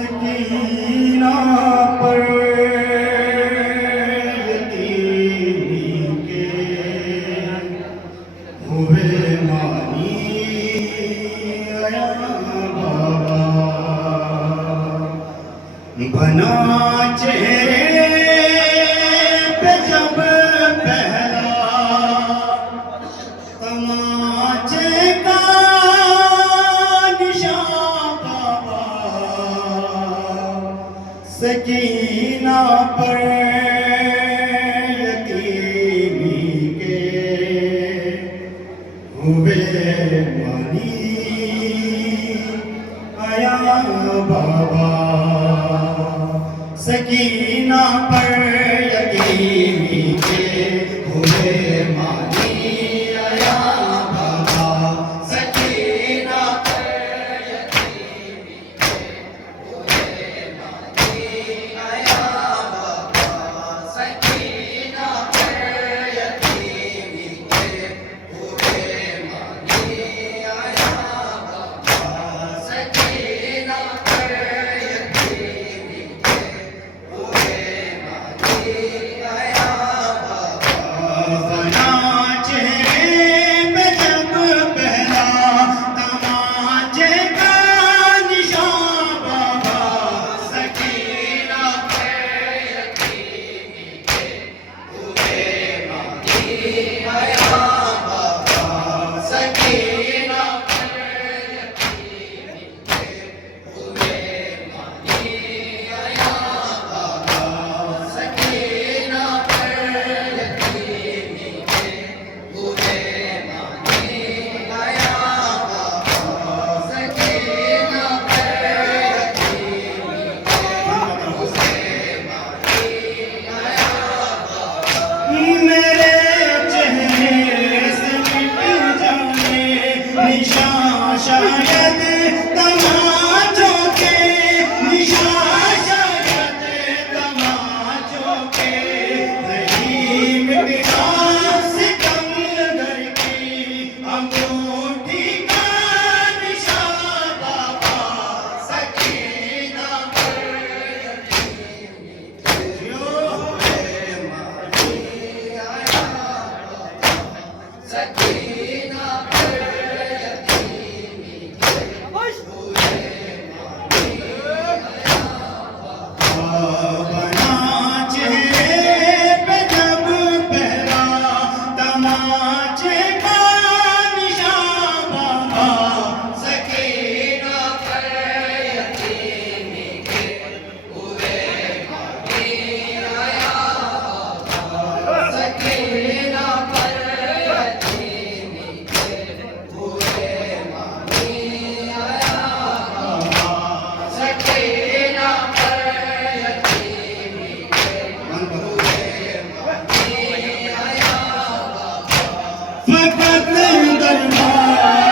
सकीना पर यतीमी के हुए मानी आया बाबा बना चेहरे पे जब पहला तमाचे का निशान बाबा सकीना पर यतीमी के हुए मानी आया बाबा सकीना पर यतीमी के हुए मानी आया बाबा सकीना पर यतीमी के हुए मानी आया बाबा सकीना पर यतीमी के हुए मानी आया बाबा सकीना पर यतीमी के हुए मानी आया बाबा बना चेहरे पे जब पहला तमाचे का निशान बाबा सकीना पर यतीमी के हुए मानी आया बाबा सकीना पर यतीमी के हुए मानी आया बाबा सकीना पर यतीमी के हुए मानी आया बाबा सकीना पर यतीमी के हुए मानी आया बाबा मेरे चेहरे से मिट जाने निशान शायद तमाचों के निशान शायद तमाचों के नहीं मिटना सिकंदर की अंगूठी का निशान बाबा सकीना पर यतीमी के हुए मानी आया बाबा सकीना पर यतीमी के हुए मानी आया बाबा बना चेहरे पे जब पहला तमाचे का निशान बाबा सकीना पर यतीमी के हुए मानी आया बाबा सकीना पर यतीमी के हुए मानी आया बाबा सकीना पर यतीमी के हुए मानी आया बाबा फकत दरबार